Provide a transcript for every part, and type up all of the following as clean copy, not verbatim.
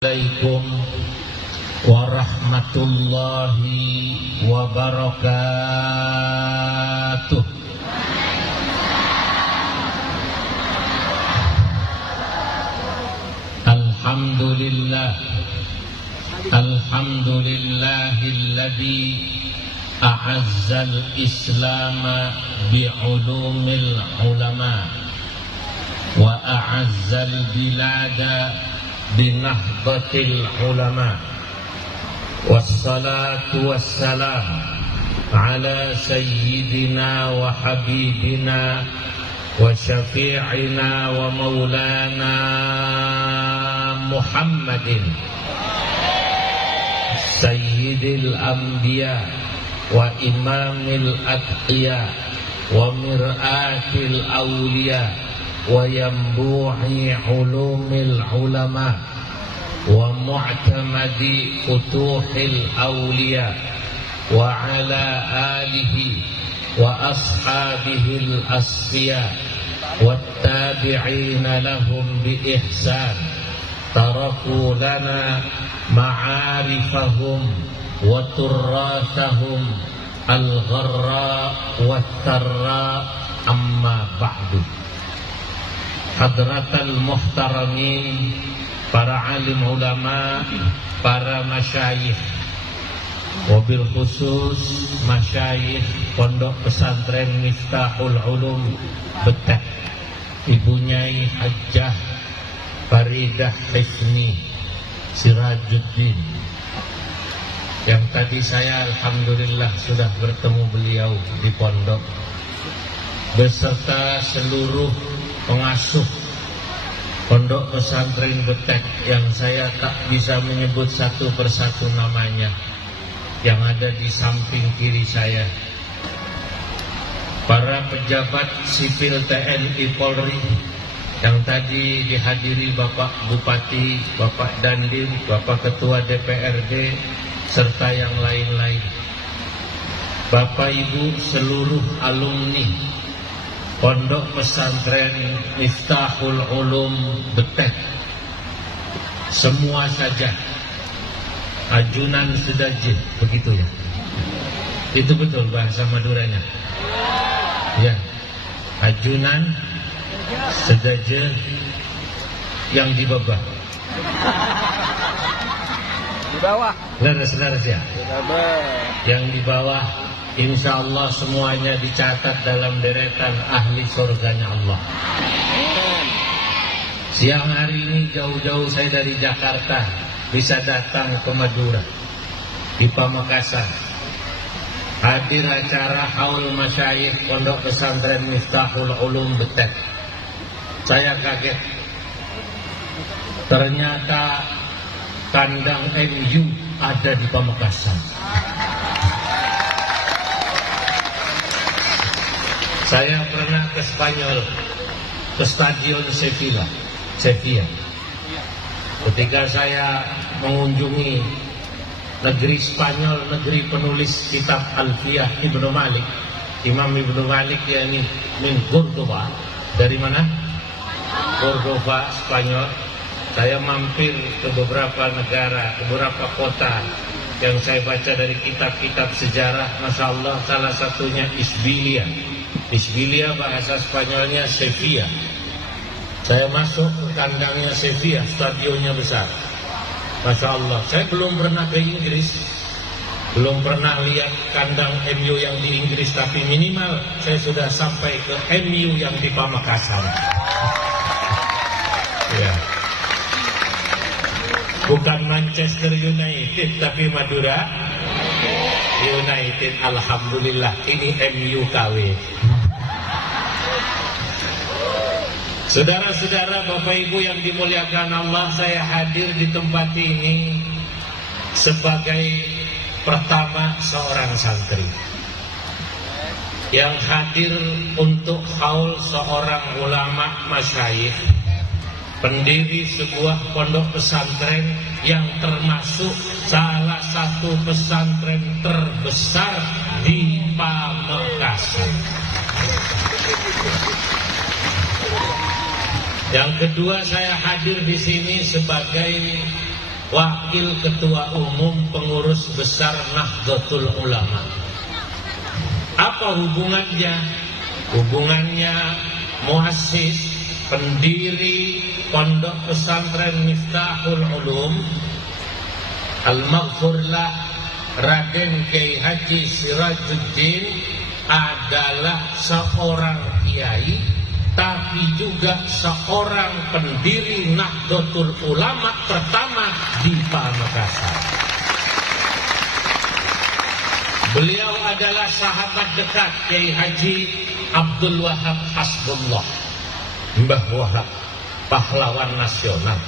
Assalamualaikum warahmatullahi wabarakatuh. Alhamdulillahilladzi a'azzal islama bi'ulumil ulama wa a'azzal bilada binahdatil ulama wassalatu wassalam ala sayyidina wa habibina wa syafi'ina wa maulana Muhammadin sayyidil anbiya wa imamil atqiya wa mir'atil awliya wa yambu'i ulumil ulama wa mu'tamadi futuhil awliya wa ala alihi wa ashabihil asfiya wa tabi'ina lahum bi ihsan taraku lana ma'arifahum wa turrathahum al-gharra wa tarra amma ba'du. Hadratal muhtaramin, para alim ulama, para masyayikh, wabil khusus masyayikh Pondok Pesantren Miftahul Ulum Betek, Ibu Nyai Hajjah Faridah Hifni Sirajuddin, yang tadi saya alhamdulillah sudah bertemu beliau di pondok, beserta seluruh pengasuh Pondok Pesantren Betek yang saya tak bisa menyebut satu persatu namanya, yang ada di samping kiri saya, para pejabat sipil TNI Polri yang tadi dihadiri Bapak Bupati, Bapak Dandim, Bapak Ketua DPRD, serta yang lain-lain, Bapak Ibu seluruh alumni Pondok Pesantren Miftahul Ulum Betek, semua saja ajunan sedajih, begitu ya? Itu betul bahasa Maduranya? Ya, ajunan sedajih yang di bawah. Di bawah. Leres-leres ya? Yang di bawah, insya Allah semuanya dicatat dalam deretan ahli surganya Allah. Siang hari ini jauh-jauh saya dari Jakarta bisa datang ke Madura, di Pamekasan, hadir acara Haul Masyayikh Pondok Pesantren Miftahul Ulum Betek. Saya kaget, ternyata kandang MU ada di Pamekasan. Saya pernah ke Spanyol, ke Stadion Sevilla. Ketika saya mengunjungi negeri Spanyol, negeri penulis kitab Alfiyah Ibnu Malik, Imam Ibnu Malik, yakni min Córdoba. Dari mana? Córdoba, Spanyol. Saya mampir ke beberapa negara, ke beberapa kota yang saya baca dari kitab-kitab sejarah. Masya Allah, salah satunya Isbilia. Isbilia bahasa Spanyolnya Sevilla. Saya masuk ke kandangnya Sevilla, stadionnya besar. Masya Allah, saya belum pernah ke Inggris, belum pernah lihat kandang MU yang di Inggris, tapi minimal saya sudah sampai ke MU yang di Pamekasan. Ya. Bukan Manchester United, tapi Madura United. Alhamdulillah, ini MU KW. Saudara-saudara, Bapak Ibu yang dimuliakan Allah, saya hadir di tempat ini sebagai pertama seorang santri yang hadir untuk haul seorang ulama masyayikh, pendiri sebuah pondok pesantren yang termasuk salah satu pesantren terbesar di Pamekasan. Yang kedua, saya hadir di sini sebagai Wakil Ketua Umum Pengurus Besar Nahdlatul Ulama. Apa hubungannya? Hubungannya muassis, pendiri Pondok Pesantren Miftahul Ulum Al-Maghfurlah Raden Kiai Haji Sirajuddin adalah seorang kiai, tapi juga seorang pendiri Nahdlatul Ulama pertama di Pamekasan. Beliau adalah sahabat dekat Kiai Haji Abdul Wahab Hasbullah, Mbah Wahab, pahlawan nasional.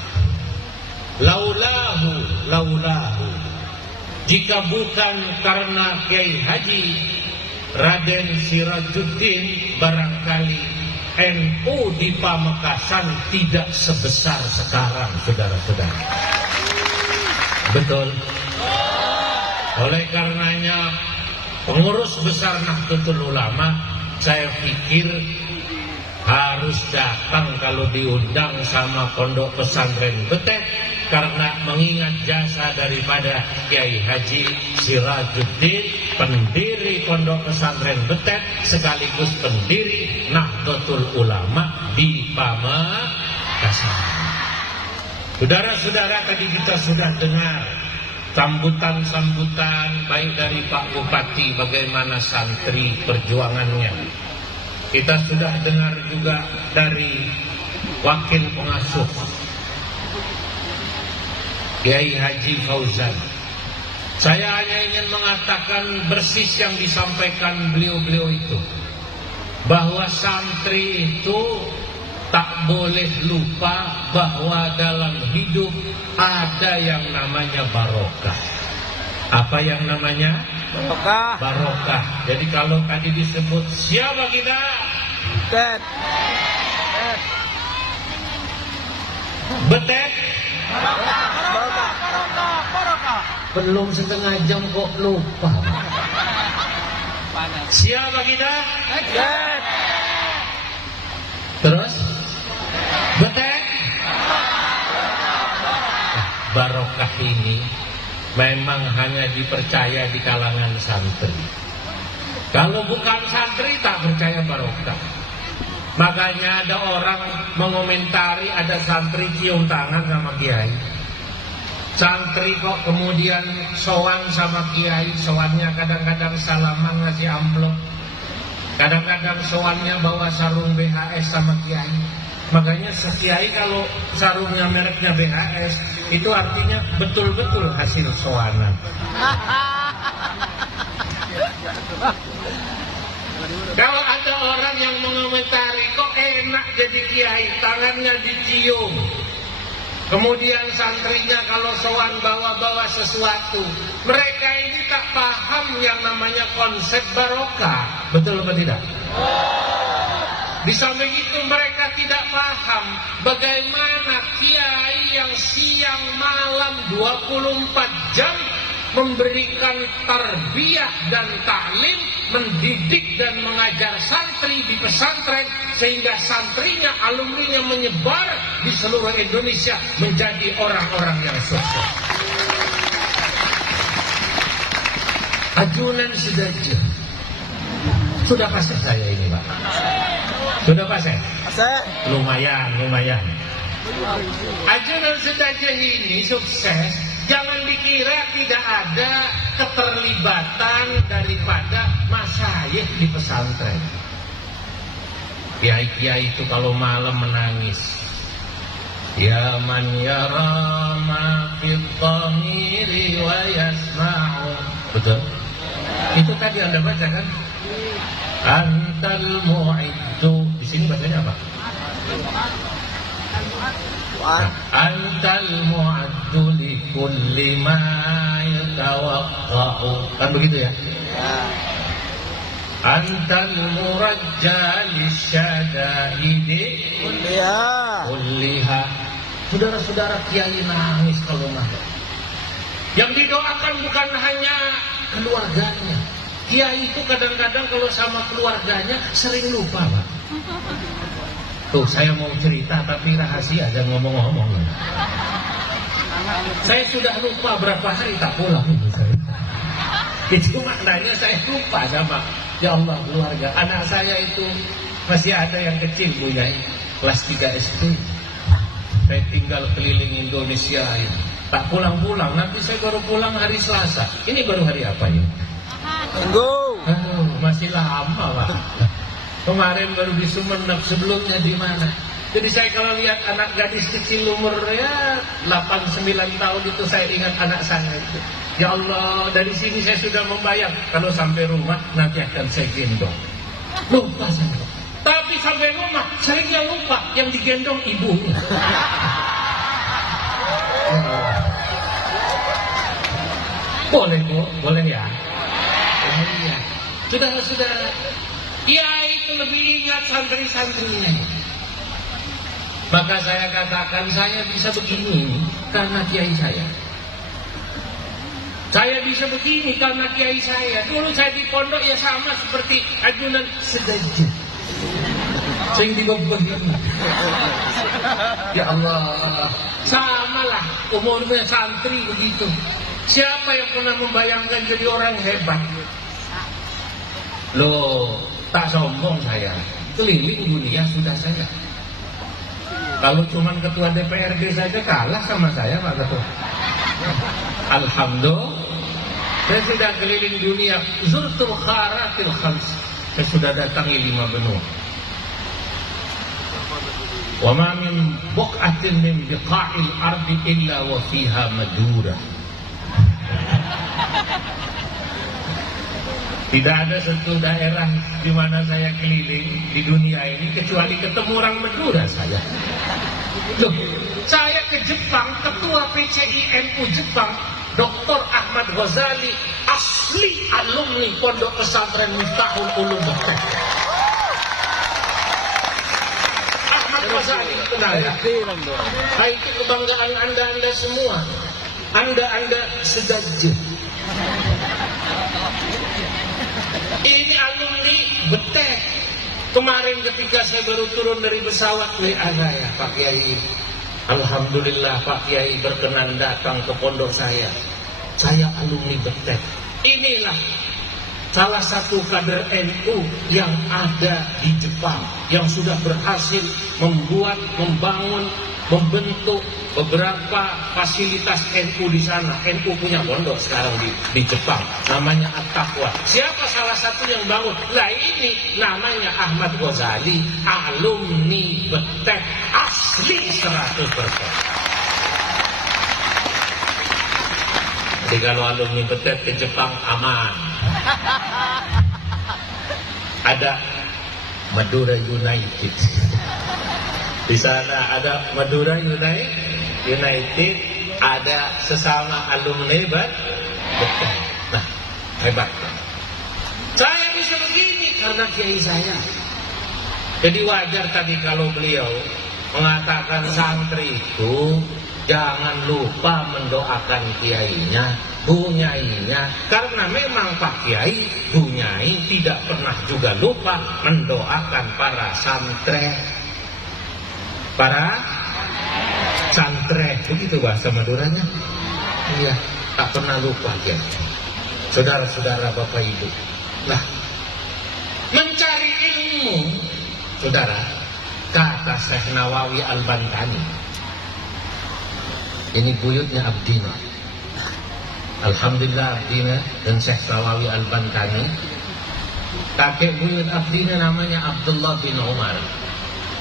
Laulahu, jika bukan karena Kiai Haji Raden Sirajuddin, barangkali NU di Pamekasan tidak sebesar sekarang, saudara-saudara. Betul. Oleh karenanya, pengurus besar Nahdlatul Ulama, saya pikir harus datang kalau diundang sama Pondok Pesantren Betet, karena mengingat jasa daripada Kiai Haji Sirajuddin, pendiri Pondok Pesantren Betet sekaligus pendiri Nahdlatul Ulama di Pamekasan. Saudara-saudara, tadi kita sudah dengar sambutan-sambutan baik dari Pak Bupati bagaimana santri perjuangannya. Kita sudah dengar juga dari Wakil Pengasuh Kiai Haji Fauzan. Saya hanya ingin mengatakan persis yang disampaikan beliau-beliau itu, bahwa santri itu tak boleh lupa bahwa dalam hidup ada yang namanya barokah. Apa yang namanya? Barokah. Barokah. Jadi kalau tadi disebut siapa kita? Betet. Betet. Barokah. Belum setengah jam kok lupa. Siapa kita? Betet. Terus? Betet. Barokah ini memang hanya dipercaya di kalangan santri. Kalau bukan santri tak percaya barokah. Makanya ada orang mengomentari ada santri cium tangan sama kiai. Santri kok kemudian sowan sama kiai, sowannya kadang-kadang salaman ngasih amplop, kadang-kadang sowannya bawa sarung BHS sama kiai. Makanya sekiai kalau sarungnya mereknya BHS, itu artinya betul-betul hasil sowanan. Kalau ada orang yang mengomentari kok enak jadi kiai, tangannya dicium, kemudian santrinya kalau sowan bawa-bawa sesuatu, mereka ini tak paham yang namanya konsep barokah. Betul apa tidak? Di samping itu mereka tidak paham bagaimana kiai yang siang malam 24 jam memberikan tarbiyah dan taklim, mendidik dan mengajar santri di pesantren, sehingga santrinya, alumninya menyebar di seluruh Indonesia menjadi orang-orang yang sukses. Ajunan Sedaja. Sudah pasang saya ini, Pak. Sudah pasang? Pasang. Lumayan. Ajunan Sedaja ini sukses. Jangan dikira tidak ada keterlibatan daripada masyayikh di pesantren. Kiai-kiai itu kalau malam menangis. Ya man yara ma fid dhamiri wa yasma'u. Betul? Itu tadi Anda baca kan? Antal mu'iddu. Di sini bacanya apa? Antal mu'addu li kulli ma yatawaqqa'u. Kan begitu ya? Antal murajja lisyada'idi kulliha. Saudara-saudara, kiai nangis kalau nangis. Yang didoakan bukan hanya keluarganya. Kiai itu kadang-kadang kalau sama keluarganya sering lupa, Pak. Tuh, saya mau cerita tapi rahasia, jangan ngomong-ngomong. Saya sudah lupa berapa hari tak pulang ibu saya. Itu maknanya saya lupa sama ya Allah keluarga. Anak saya itu masih ada yang kecil punya kelas 3 SD. Saya tinggal keliling Indonesia ini. Tak pulang-pulang, nanti saya baru pulang hari Selasa. Ini baru hari apa ya? Minggu. Masih lama Pak. Kemarin baru di Sumeneb, sebelumnya di mana? Jadi saya kalau lihat anak gadis kecil umurnya 8-9 tahun itu saya ingat anak saya itu. Ya Allah, dari sini saya sudah membayang kalau sampai rumah nanti akan saya gendong. Lupa saya. Tapi sampai rumah seringnya lupa yang digendong ibunya. Boleh Bu, boleh ya? Iya. Sudah. Kiai itu lebih ingat santri-santrinya. Maka saya katakan saya bisa begini karena kiai saya. Saya bisa begini karena kiai saya. Dulu saya di pondok ya sama seperti ajunan sedaja. Sering dibebehin. Ya Allah, samalah umurnya santri begitu. Siapa yang pernah membayangkan jadi orang hebat? Loh, tak sombong saya. Keliling dunia sudah saya. Kalau cuman ketua DPRD saja kalah sama saya Pak Ketua. Alhamdulillah, saya sudah keliling dunia. Zurtul kharatil khams. Saya sudah datangi 5 benua. Wa ma min buq'atin min biqa'il ardi illa wa fiha madura. Tidak ada satu daerah di mana saya keliling di dunia ini kecuali ketemu orang Madura saya. Loh, saya ke Jepang, ketua PCINU Jepang, Dr. Ahmad Ghazali, asli alumni Pondok Pesantren Miftahul Ulum Bekah. Ahmad Ghazali, kenal ya? Itu kebanggaan Anda semua. Anda sedaja. Ini alumni Betek. Kemarin ketika saya baru turun dari pesawat WA saya, Pak Kiai, alhamdulillah Pak Kiai berkenan datang ke pondok saya. Saya alumni Betek. Inilah salah satu kader NU yang ada di Jepang, yang sudah berhasil membangun, membentuk beberapa fasilitas NU di sana. NU punya pondok sekarang di Jepang, namanya At-Taqwa. Siapa salah satu yang bangun? Lah ini namanya Ahmad Ghazali, alumni Betek, asli 100%. Jadi kalau alumni Betek ke Jepang aman. Ada Madura United. Di sana ada Madura United, ada sesama alumni Betek. Nah, hebat. Saya bisa begini karena kiai saya. Jadi wajar tadi kalau beliau mengatakan santri itu jangan lupa mendoakan kiainya, bunyainya. Karena memang Pak Kiai, bunyai tidak pernah juga lupa mendoakan para santri, begitu bahasa Maduranya. Iya, tak pernah lupa ya. Saudara-saudara Bapak Ibu. Nah, mencari ilmu, saudara, kata Syekh Nawawi Al-Bantani. Ini buyutnya Abdina. Alhamdulillah Abdina dan Syekh Nawawi Al-Bantani. Kakek buyut Abdina namanya Abdullah bin Umar.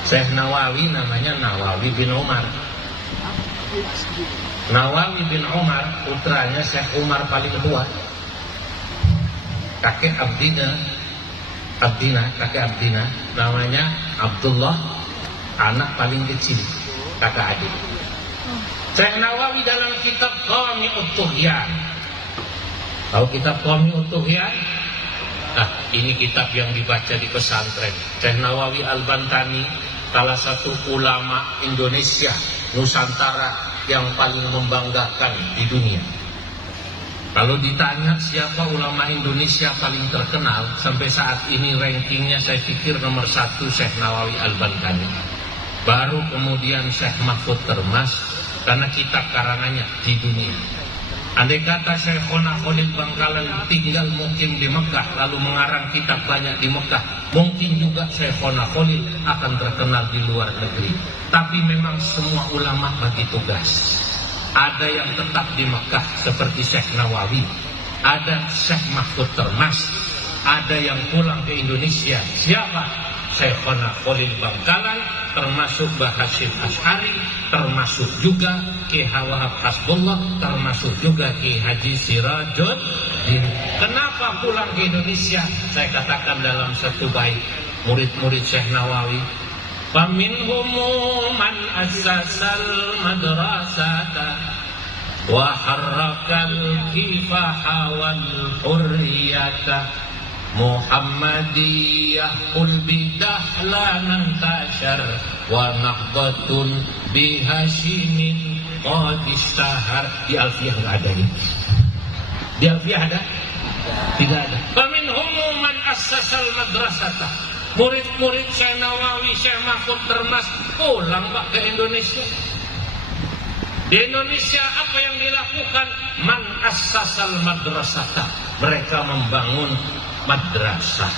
Syekh Nawawi namanya Nawawi bin Umar. Nawawi bin Umar putranya Syekh Umar paling tua. Kakek Abdina, kakek Abdina namanya Abdullah, anak paling kecil, kakak adik. Syekh Nawawi dalam kitab Qami'ut Tughyan. Tahu kitab Qami'ut Tughyan? Nah, ini kitab yang dibaca di pesantren. Syekh Nawawi Al-Bantani, salah satu ulama Indonesia, Nusantara yang paling membanggakan di dunia. Kalau ditanya siapa ulama Indonesia paling terkenal, sampai saat ini rankingnya saya pikir nomor 1 Syekh Nawawi Al-Bantani. Baru kemudian Syekh Mahfud Termas, karena kitab karangannya di dunia. Andai kata Syekhona Khalil Bangkalan tinggal mukim di Mekah lalu mengarang kitab banyak di Mekah, mungkin juga Syekhona Khalil akan terkenal di luar negeri. Tapi memang semua ulama bagi tugas. Ada yang tetap di Mekah seperti Syekh Nawawi, ada Syekh Mahfud Termas, ada yang pulang ke Indonesia. Siapa? Syekhona Khalil Bangkalan, termasuk Mbah Hasyim Asy'ari, termasuk juga Ki Wahab Hasbullah, termasuk juga Ki Haji Sirajuddin. Kenapa pulang ke Indonesia? Saya katakan dalam satu bait murid-murid Syekh Nawawi, faminhum man assasal madrasata wa harrakal kifaha wal hurriyata Muhammadiyah bidah la nantashar wa naqdatun bihashimin qad istahar. Di Alfiyah nggak ada ini. Di Alfiyah ada? Tidak ada. Faminhum man assasal madrasata. Murid-murid Syekh Nawawi, Syekh Mahfud Termas pulang Pak ke Indonesia. Di Indonesia apa yang dilakukan? Man assasal madrasata. Mereka membangun madrasah.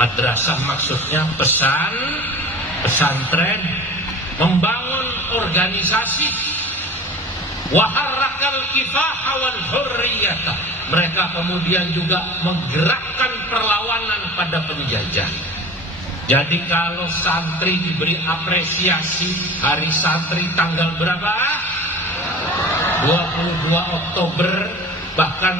Madrasah maksudnya pesantren, membangun organisasi. Waharrakal kifaha wal hurriyata. Mereka kemudian juga menggerakkan perlawanan pada penjajah. Jadi kalau santri diberi apresiasi hari santri tanggal berapa? 22 Oktober, bahkan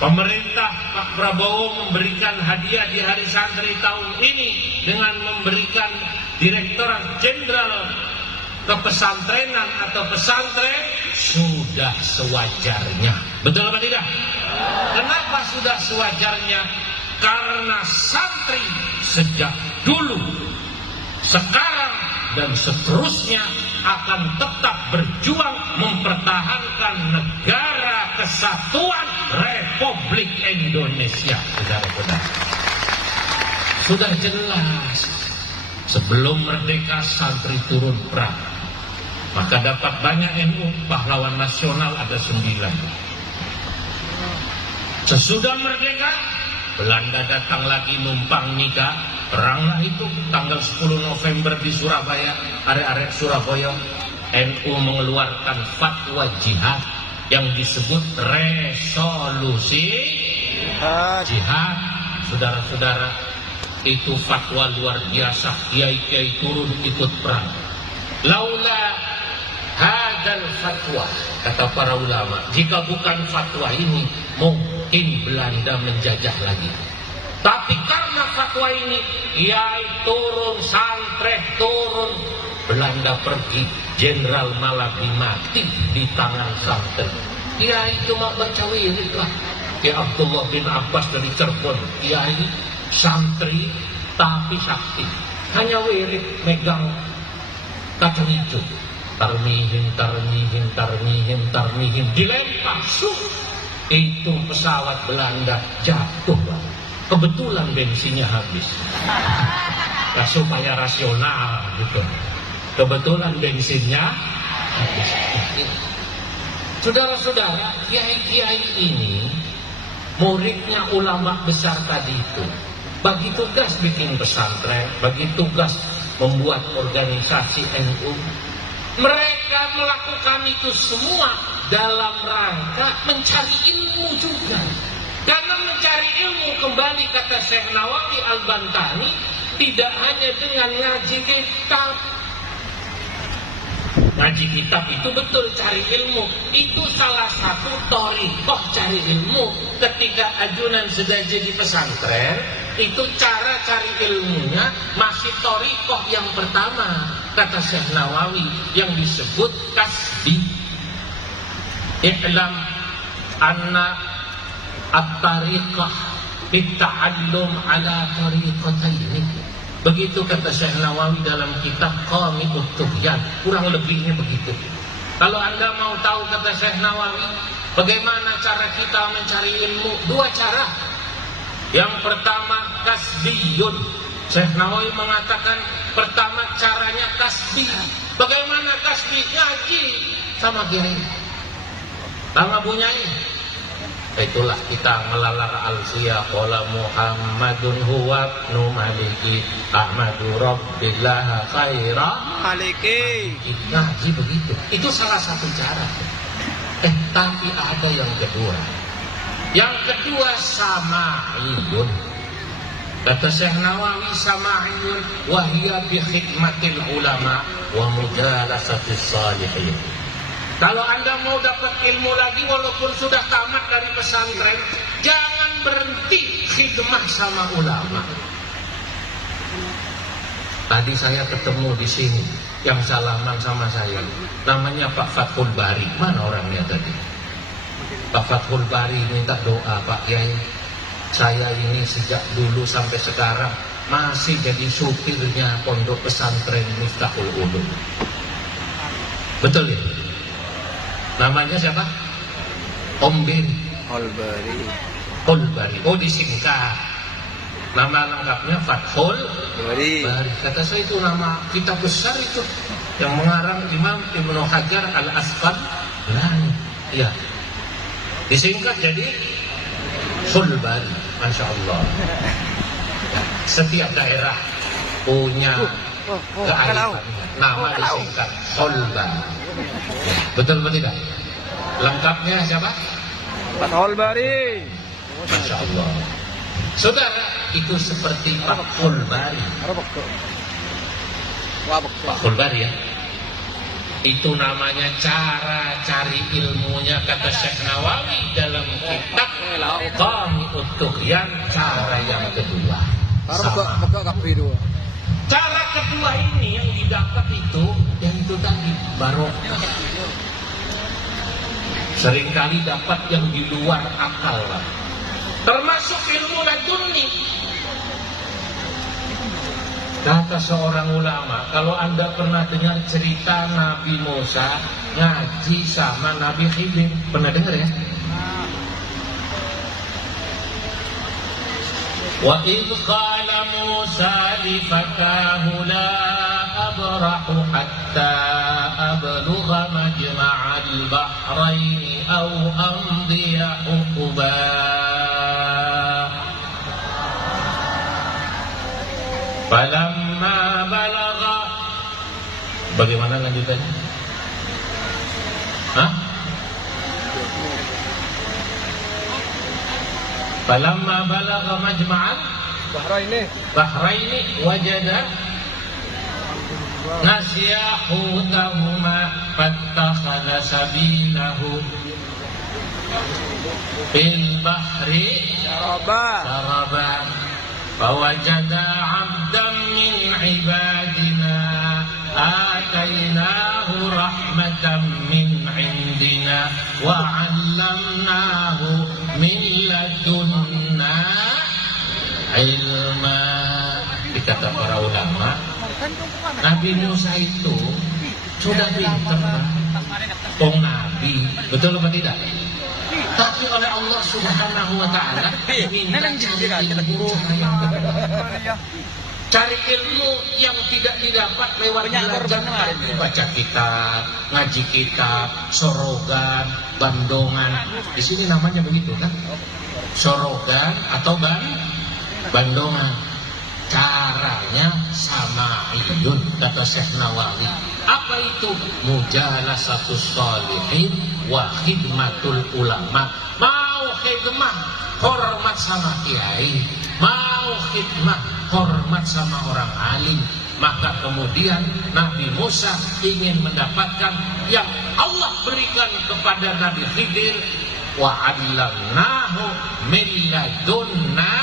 pemerintah Pak Prabowo memberikan hadiah di hari santri tahun ini dengan memberikan Direktorat Jenderal Kepesantrenan atau pesantren. Sudah sewajarnya. Betul apa tidak? Kenapa sudah sewajarnya? Karena santri sejak dulu, sekarang dan seterusnya akan tetap berjuang mempertahankan negara kesatuan Republik Indonesia. Saudara-saudara, sudah jelas sebelum merdeka santri turun perang, maka dapat banyak NU, pahlawan nasional ada 9. Sesudah merdeka Belanda datang lagi numpang nikah, peranglah itu tanggal 10 November di Surabaya, arek-arek Surabaya. NU mengeluarkan fatwa jihad yang disebut resolusi jihad. Saudara-saudara, itu fatwa luar biasa. Kiai-kiai turun ikut perang. Laula hadal fatwa, kata para ulama, jika bukan fatwa ini mungkin Belanda menjajah lagi. Tapi karena fatwa ini, kiai turun, santri turun, Belanda pergi, Jenderal Malaki mati di tangan santri. Kiai cuma baca wirid lah. Kiai Abdullah bin Abbas dari Cirebon, kiai santri tapi sakti, hanya wirid megang kacang hijau. Tarmihim, tarmihim, tarmihim, tarmihim, dilempar, itu pesawat Belanda jatuh. Kebetulan bensinnya habis. Nah, supaya rasional gitu. Kebetulan bensinnya habis. Saudara-saudara, kiai-kiai ini muridnya ulama besar tadi itu. Bagi tugas bikin pesantren, bagi tugas membuat organisasi NU. Mereka melakukan itu semua dalam rangka mencari ilmu juga. Karena mencari ilmu, kembali kata Syekh Nawawi Al-Bantani, tidak hanya dengan ngaji kitab. Ngaji kitab itu betul cari ilmu. Itu salah satu thariqah cari ilmu. Ketika ajunan sudah jadi pesantren, itu cara cari ilmunya masih thariqah yang pertama, kata Syekh Nawawi, yang disebut kasbi. I'lam anna at-tariqah bitta'allum ala tariqataini. Begitu kata Syekh Nawawi dalam kitab Qami'ut Tughyan. Kurang lebihnya begitu. Kalau Anda mau tahu, kata Syekh Nawawi, bagaimana cara kita mencari ilmu? 2 cara. Yang pertama kasbiyun. Syekh Nawawi mengatakan pertama caranya kasbi. Bagaimana tasbih ngaji sama kiai, sama bunyai. Itulah kita melalar alfiyah qala Muhammadun huwa ibnu maliki ahmadu rabbillah khaira Maliki. ngaji begitu. Itu salah satu cara. Tapi ada yang kedua. Yang kedua sama'iyun. Kata Syekh Nawawi sama'iyun wahia bi khidmatil ulama wa mujalasatis salihin. Kalau Anda mau dapat ilmu lagi walaupun sudah tamat dari pesantren, jangan berhenti khidmah sama ulama. Tadi saya ketemu di sini yang salaman sama saya, namanya Pak Fathul Bari. Mana orangnya tadi? Pak Fathul Bari minta doa, Pak Kiai. Saya ini sejak dulu sampai sekarang masih jadi supirnya pondok pesantren Miftahul Ulum. Betul ya? Namanya siapa? Om Bin Holbari. Holbari. Oh, disingkat. Nama lengkapnya Fathul Bari. Bari. Kata saya itu nama kitab besar itu yang mengarang Imam Ibnu Hajar Al-Asqalani. Iya. Disingkat jadi Holbari. Masya Allah. Setiap daerah punya kearifan. Nama disingkat Holbari. Betul atau tidak? Lengkapnya siapa? Pak Holbari. Masya Allah. Saudara, itu seperti Pak Holbari. Pak Holbari ya. Itu namanya cara cari ilmunya, kata Syekh Nawawi dalam kitab Qami'ut Tughyan, cara yang kedua. Sama. Cara kedua ini yang didapat itu, yang itu tadi barokah. Seringkali dapat yang di luar akal, Pak. Termasuk ilmu laduni. Kata seorang ulama, kalau Anda pernah dengar cerita Nabi Musa ngaji sama Nabi Khidir, pernah dengar ya? Wa idh qala Musa li fatahu la abrahu hatta ablugha majma'al bahrain aw amdiya huquba. Falamma balagha. Bagaimana lanjutannya? Hah? Falamma balagha majma'al bahraini wajada nasiya hutahuma fattakhadha sabilahu fil bahri saraba fawajada 'abdan min 'ibadina atainahu rahmatan min 'indina wa 'allamnahu min ladunna ilma. Dikata para ulama, Nabi Musa itu sudah pintar, Nabi, betul apa tidak? Tapi oleh Allah Subhanahu wa Ta'ala cari ilmu yang tidak didapat lewat belajar, baca kitab, ngaji kitab, sorogan, bandongan. Di sini namanya begitu kan? Sorogan atau bandongan. Caranya sama iyun, kata Syekh Nawawi. Apa itu? Mujalasatus sholihin wa khidmatul ulama. Mau khidmah, hormat sama kiai. Mau khidmah, hormat sama orang alim. Maka kemudian Nabi Musa ingin mendapatkan yang Allah berikan kepada Nabi Khidir. Wa 'allamnahu min ladunna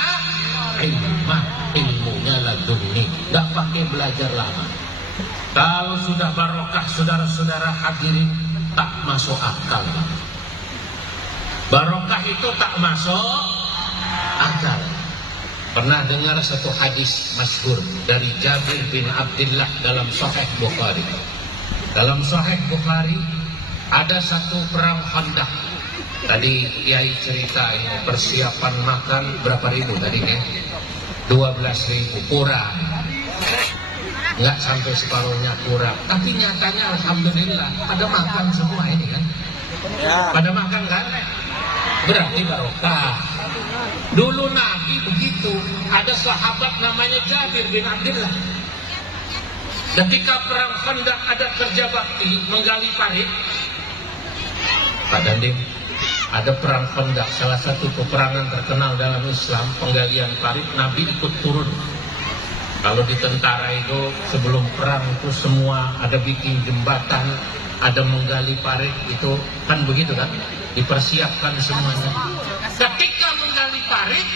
ilma. Ilmunya ladunni, gak pakai belajar lama. Kalau sudah barokah, saudara-saudara hadirin, tak masuk akal. Barokah itu tak masuk akal. Pernah dengar satu hadis masyhur dari Jabir bin Abdullah dalam Sahih Bukhari. Dalam Sahih Bukhari ada satu perang Khandaq. Tadi Kiai cerita ini persiapan makan berapa ribu tadi kan? 12.000 kurang. nggak sampai separuhnya kurang. Tapi nyatanya alhamdulillah pada makan semua ini kan. Ya. Pada makan kan? Berarti barokah. Dulu Nabi begitu. Ada sahabat namanya Jabir bin Abdullah. Ketika perang Khandaq ada kerja bakti menggali parit. Pak Dandim, ada perang Khandaq, salah satu peperangan terkenal dalam Islam, penggalian parit. Nabi ikut turun. Kalau di tentara itu sebelum perang itu semua ada bikin jembatan, ada menggali parit, itu kan begitu kan, dipersiapkan semuanya. Ketika menggali parit,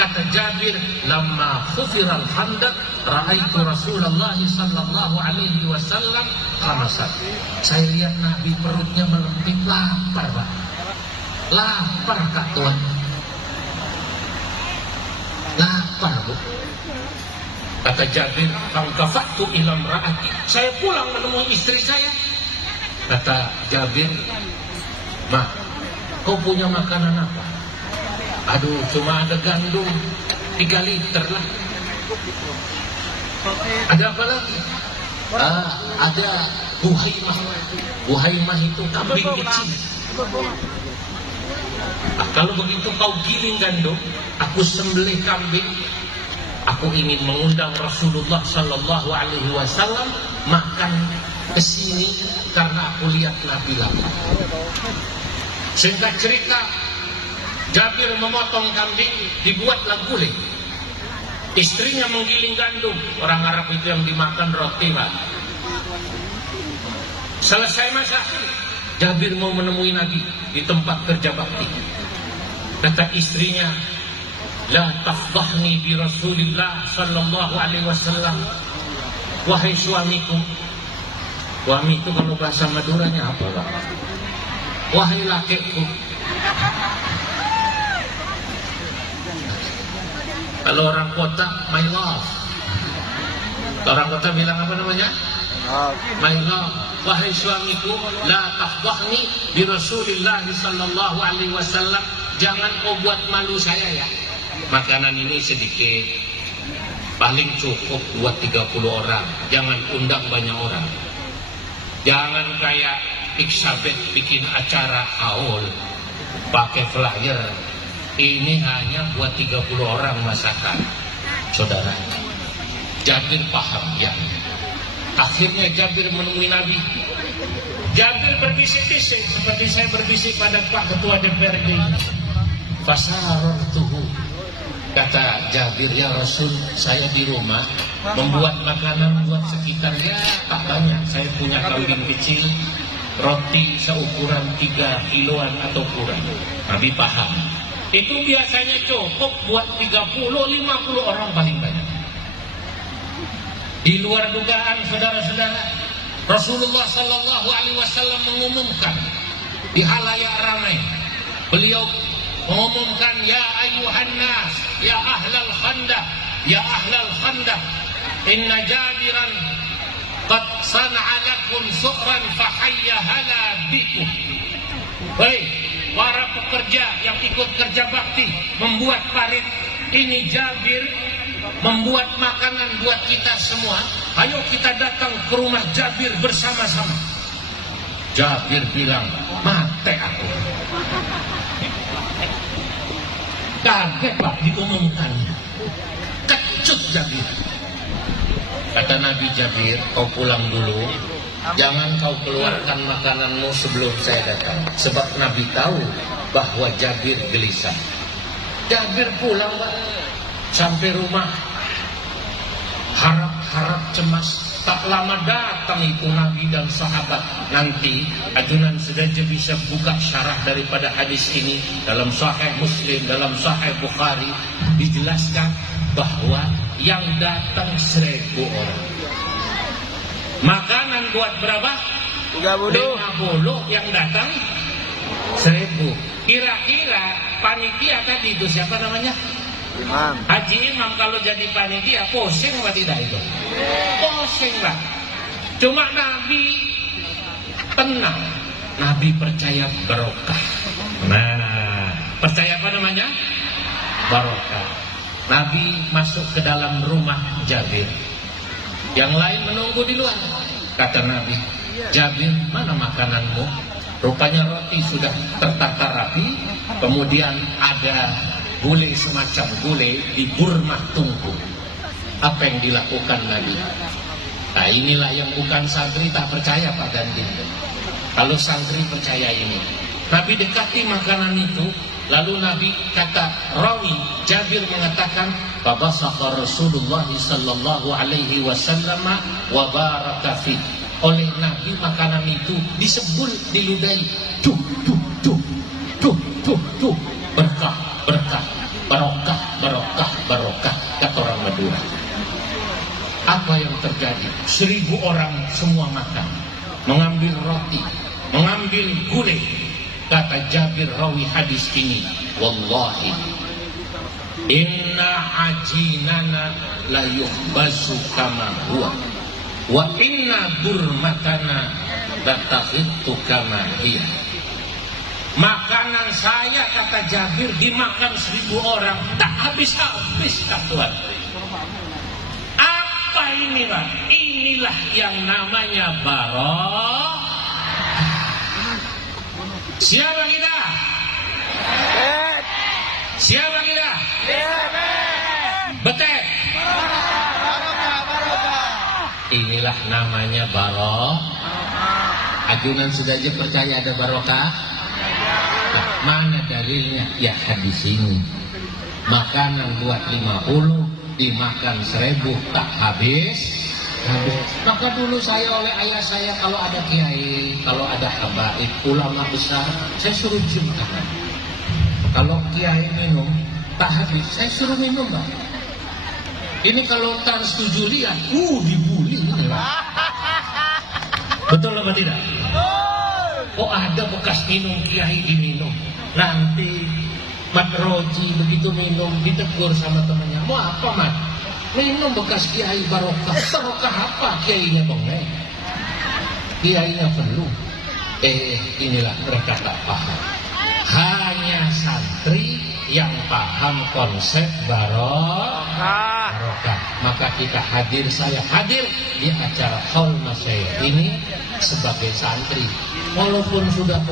kata Jabir, lamma khufiral khandaq ra'aitu Rasulullah sallallahu alaihi wasallam khamasat. Saya lihat Nabi perutnya melempit, lapar Pak. Lapar Kak Tuhan. Lapar Bu. Kata Jabir, fangkafatu ila imraati. Saya pulang menemui istri saya. Kata Jabir, "Ma, kau punya makanan apa?" "Aduh, cuma ada gandum 3 liter lah." "Ada apa lagi?" "Ada buhaimah." Buhaimah itu kambing kecil. "Kalau begitu kau giling gandum, aku sembelih kambing. Aku ingin mengundang Rasulullah sallallahu alaihi wasallam makan kesini karena aku lihat Nabi lapar." Singkat cerita, Jabir memotong kambing, dibuatlah gulai. Istrinya menggiling gandum. Orang Arab itu yang dimakan roti Pak. Selesai masak, Jabir mau menemui Nabi di tempat kerja bakti. Kata istrinya, "La tafdahni bi Rasulillah sallallahu alaihi wasallam." Wahai suamiku. Suami itu kalau bahasa Maduranya apa Pak? Wahai lakiku. Kalau orang kota, my love. Orang kota bilang apa namanya? My love. Wahai suamiku, la tafdahni bi Rasulillah sallallahu alaihi wasallam. Jangan kau buat malu saya ya. Makanan ini sedikit, paling cukup buat 30 orang. Jangan undang banyak orang. Jangan kayak Iksabet bikin acara haul pakai flyer. Ini hanya buat 30 orang masakan. Saudara, Jabir paham ya. Akhirnya Jabir menemui Nabi. Jabir berbisik-bisik seperti saya berbisik pada Pak Ketua DPRD. Fasarartuhu. Kata Jabir, ya Rasul, saya di rumah membuat makanan buat sekitar ya tak banyak. Saya punya kambing kecil, roti seukuran 3 kiloan atau kurang. Nabi paham. Itu biasanya cukup buat 30-50 orang paling banyak. Di luar dugaan saudara-saudara, Rasulullah sallallahu alaihi wasallam mengumumkan di halayak ramai. Beliau mengumumkan, ya ayyuhan nas, ya ahlal khandaq, ya ahlal khandaq, inna Jabiran qad sana'a lakum su'ran fahayya hala bikum. Hei, para pekerja yang ikut kerja bakti membuat parit, ini Jabir membuat makanan buat kita semua. Ayo kita datang ke rumah Jabir bersama-sama. Jabir bilang, mate aku. Kaget Pak diumumkannya. Kecut Jabir. Kata Nabi Jabir, kau pulang dulu. Jangan kau keluarkan makananmu sebelum saya datang. Sebab Nabi tahu bahwa Jabir gelisah. Jabir pulang Pak. Sampai rumah harap-harap cemas. Tak lama datang itu Nabi dan sahabat. Nanti ajunan saja bisa buka syarah daripada hadis ini dalam Sahih Muslim, dalam Sahih Bukhari, dijelaskan bahwa yang datang 1000 orang. Makanan buat berapa? 50. Yang datang 1000. Kira-kira panitia tadi itu siapa namanya? Imam. Haji Imam kalau jadi panitia pusing apa tidak itu? Pusing lah. Cuma Nabi tenang. Nabi percaya barokah. Nah, percaya apa namanya? Barokah. Nabi masuk ke dalam rumah Jabir. Yang lain menunggu di luar. Kata Nabi, Jabir, mana makananmu? Rupanya roti sudah tertata rapi, kemudian ada gulai semacam gulai di burmah tungku. Apa yang dilakukan Nabi? Nah, inilah yang bukan santri tak percaya Pak Dandi. Kalau santri percaya ini, Nabi dekati makanan itu, lalu Nabi kata rawi Jabir mengatakan, "Fabasaka Rasulullah sallallahu alaihi wasallam wa baraka fi." Oleh Nabi makanan itu disebut diludahi, tuh tuh tuh tuh tuh tuh, berkah berkah, barokah barokah barokah, kata orang Madura. Apa yang terjadi? 1000 orang semua makan, mengambil roti, mengambil gulai. Kata Jabir rawi hadis ini, wallahi inna ajinana la yukhbazu kama huwa wa inna burmatana la taghittu kama hiya. Makanan saya, kata Jabir, dimakan 1000 orang tak habis-habis, Tuhan. Apa ini, Pak? Inilah yang namanya barokah. Siapa kita? Siapa kita? Betet. Inilah namanya barokah. Ajunan sudah aja percaya ada barokah. Nah, mana dalilnya? Ya hadis ini. Makanan buat 50, dimakan 1000 tak habis. Maka dulu saya oleh ayah saya, kalau ada kiai, kalau ada habaib, ulama besar, saya suruh cium tangan. Kalau kiai minum tak habis, saya suruh minum, Pak. Ini kalau Trans 7 lihat, dibully ini, Pak. Betul apa tidak? Kok ada bekas minum kiai diminum? Nanti Mat Roji begitu minum ditegur sama temannya, mau apa Mat? Minum bekas kiai barokah. Barokah apa? Kiainya bengek, kiainya perlu. Inilah mereka tak paham. Hanya santri yang paham konsep barokah. Maka kita hadir, saya hadir di acara Haul Masyayikh ini sebagai santri, walaupun sudah